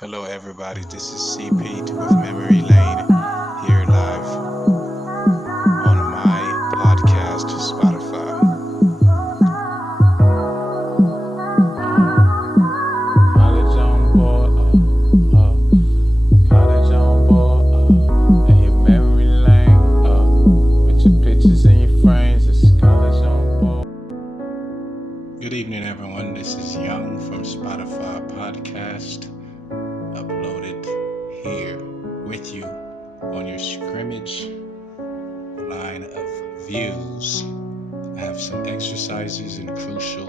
Hello, everybody. This is Peat with Memory Lane here live on my podcast, Spotify. College on board, college on board, and your memory lane, with your pictures and your frames. It's college on board. Good evening, everyone. This is Young from Spotify Podcast, uploaded here with you on your scrimmage line of views. I have some exercises and crucial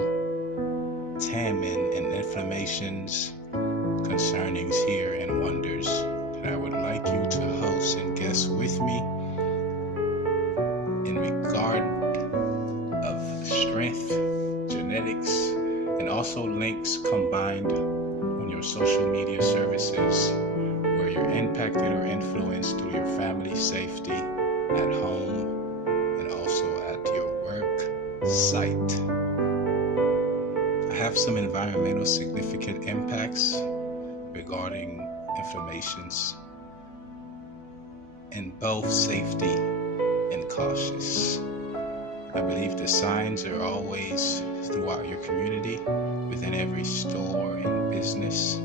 tannin and inflammations concernings here and wonders that I would like you to host and guest with me in regard of strength, genetics, and also links combined on your social media services where you're impacted or influenced through your family safety at home and also at your work site. I have some environmental significant impacts regarding inflammations in both safety and cautious. I believe the signs are always throughout your community, within every store and business,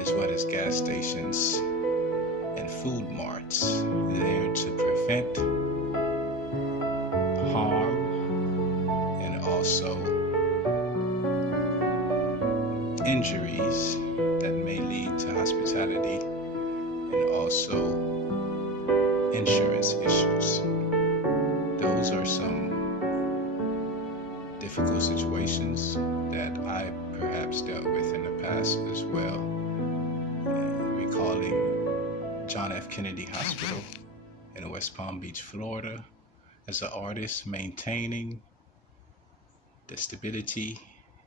as well as gas stations and food marts, there to prevent harm and also injuries that may lead to hospitality and also insurance issues. Those are some difficult situations that I perhaps dealt with in the past as well. Recalling John F. Kennedy Hospital in West Palm Beach, Florida, as an artist maintaining the stability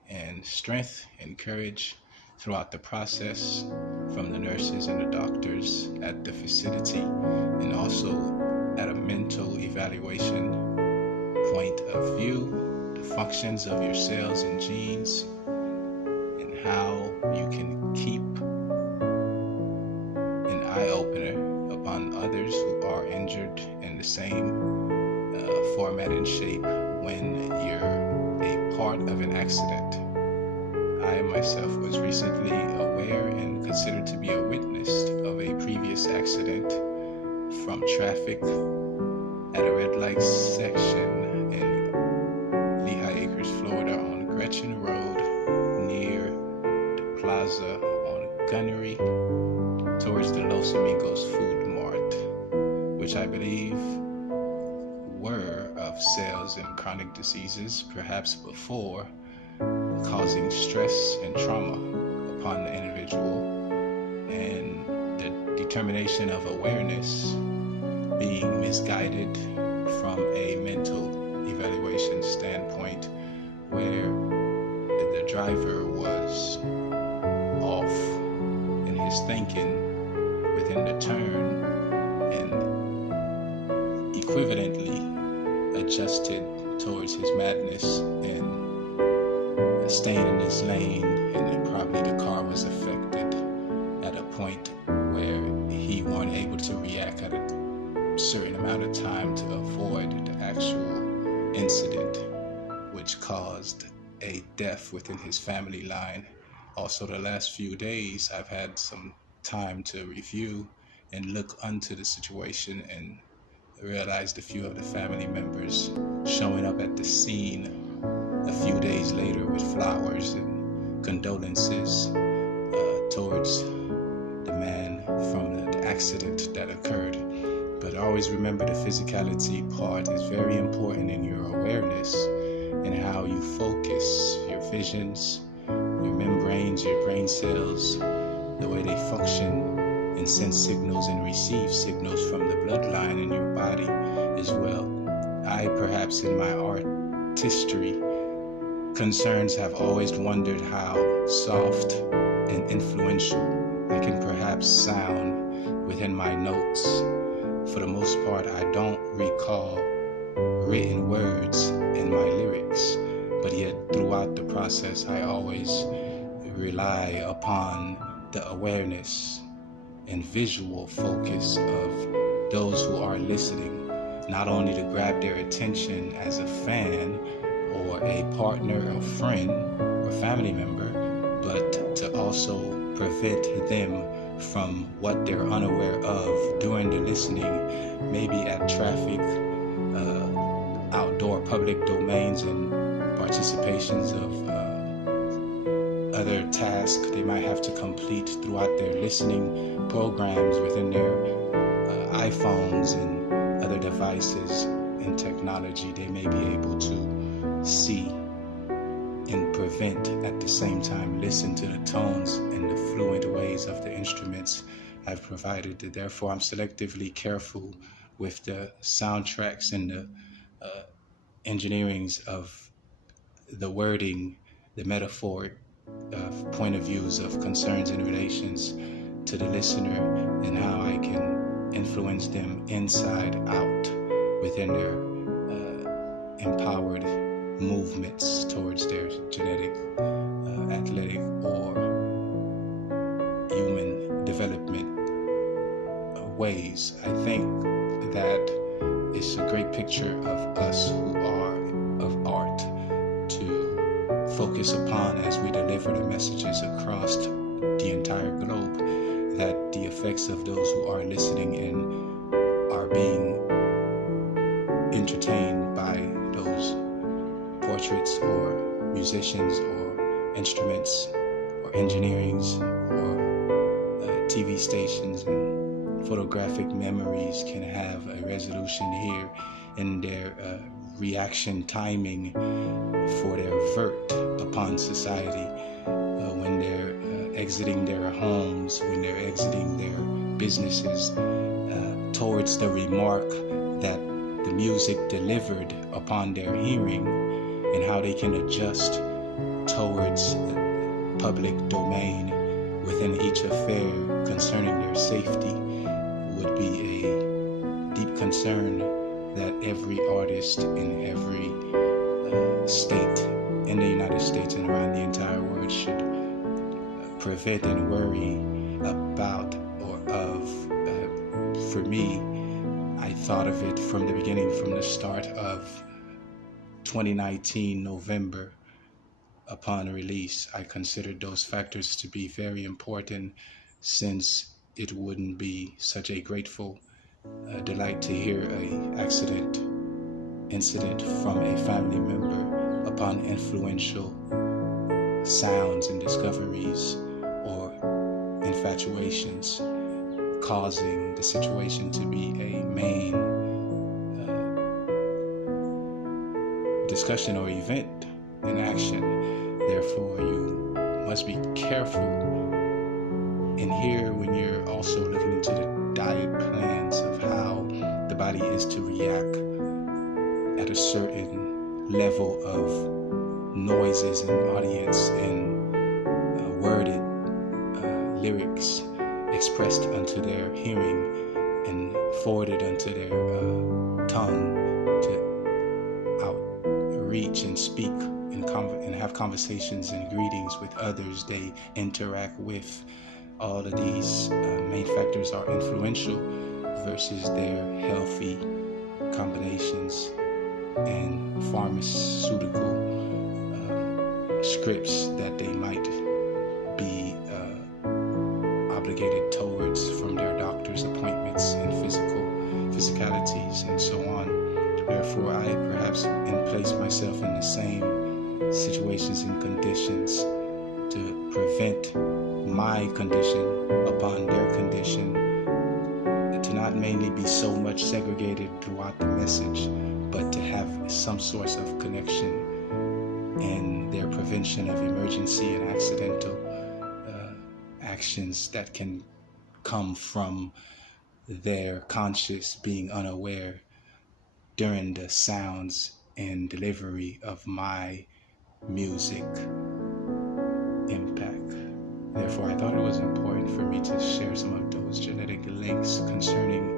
and strength and courage throughout the process from the nurses and the doctors at the facility, and also at a mental evaluation point of view, the functions of your cells and genes, and how you can keep an eye-opener upon others who are injured in the same format and shape when you're a part of an accident. I myself was recently aware and considered to be a witness of a previous accident from traffic at a red light section in Lehigh Acres, Florida on Gretchen Road near the plaza on Gunnery towards the Los Amigos Food Mart, which I believe were of cells and chronic diseases, perhaps before, causing stress and trauma upon the individual, and the determination of awareness being misguided from a mental evaluation standpoint, where the driver was off in his thinking within the turn and equivalently adjusted towards his madness and staying in his lane, and then probably the car was affected at a point where he weren't able to react at a certain amount of time to avoid the actual incident, which caused a death within his family line. Also, the last few days I've had some time to review and look into the situation and realized a few of the family members showing up at the scene a few days later with flowers and condolences towards the man from the accident that occurred. But always remember, the physicality part is very important in your awareness and how you focus your visions, your membranes, your brain cells, the way they function and send signals and receive signals from the bloodline in your body as well. I, perhaps in my artistry concerns, have always wondered how soft and influential I can perhaps sound within my notes. For the most part, I don't recall written words in my lyrics, but yet throughout the process I always rely upon the awareness and visual focus of those who are listening, not only to grab their attention as a fan or a partner or friend or family member, but to also prevent them from what they're unaware of during the listening, maybe at traffic, outdoor public domains, and participations of other tasks they might have to complete throughout their listening programs within their iPhones and other devices and technology. They may be able to see and prevent, at the same time listen to the tones and the fluent ways of the instruments I've provided. Therefore, I'm selectively careful with the soundtracks and the engineerings of the wording, the metaphoric point of views of concerns and relations to the listener, and how I can influence them inside out within their empowered movements towards their genetic, athletic, or human development ways. I think that it's a great picture of us who are of art to focus upon as we deliver the messages across the entire globe, that the effects of those who are listening and are being entertained by those portraits or musicians or instruments or engineerings or TV stations and photographic memories can have a resolution here in their reaction timing for their vert upon society when they're exiting their homes, when they're exiting their businesses, towards the remark that the music delivered upon their hearing, and how they can adjust towards public domain within each affair concerning their safety would be a deep concern that every artist in every state in the United States and around the entire world should prevent and worry about or of. For me, I thought of it from the beginning, from the start of 2019 November. Upon release, I considered those factors to be very important, since it wouldn't be such a grateful delight to hear an incident from a family member upon influential sounds and discoveries or infatuations, causing the situation to be a main discussion or event in action. Therefore, you must be careful in here when you're also looking into the diet plans of how the body is to react at a certain level of noises and audience and worded lyrics expressed unto their hearing and forwarded unto their tongue to outreach and speak and have conversations and greetings with others they interact with. All of these main factors are influential versus their healthy combinations and pharmaceutical scripts that they might be obligated towards from their doctor's appointments and physicalities and so on. Therefore, I perhaps place myself in the same situations and conditions to prevent my condition upon their condition, to not mainly be so much segregated throughout the message, but to have some source of connection in their prevention of emergency and accidental actions that can come from their conscious being unaware during the sounds and delivery of my music impact. Therefore, I thought it was important for me to share some of those genetic links concerning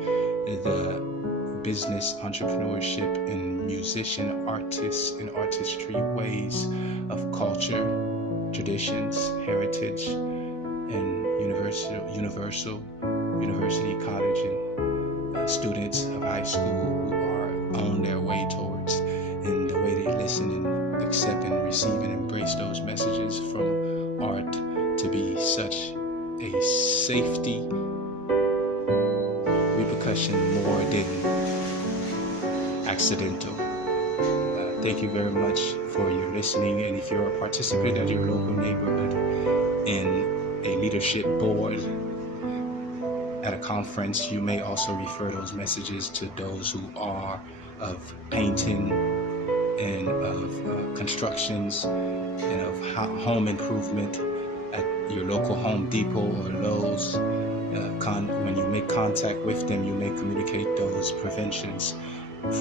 the business, entrepreneurship, and musician, artists, and artistry ways of culture, traditions, heritage, and university, college, and students of high school who are on their way towards, and the way they listen and accept and receive and embrace those messages from art to be such a safety repercussion more than accidental. Thank you very much for your listening, and if you're a participant at your local neighborhood in a leadership board at a conference, you may also refer those messages to those who are of painting and of constructions and of home improvement at your local Home Depot or Lowe's. When you make contact with them, you may communicate those preventions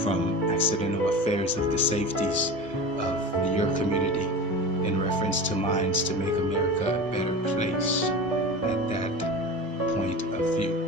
from accidental affairs of the safeties of your community in reference to Minds to Make America a Better Place at that point of view.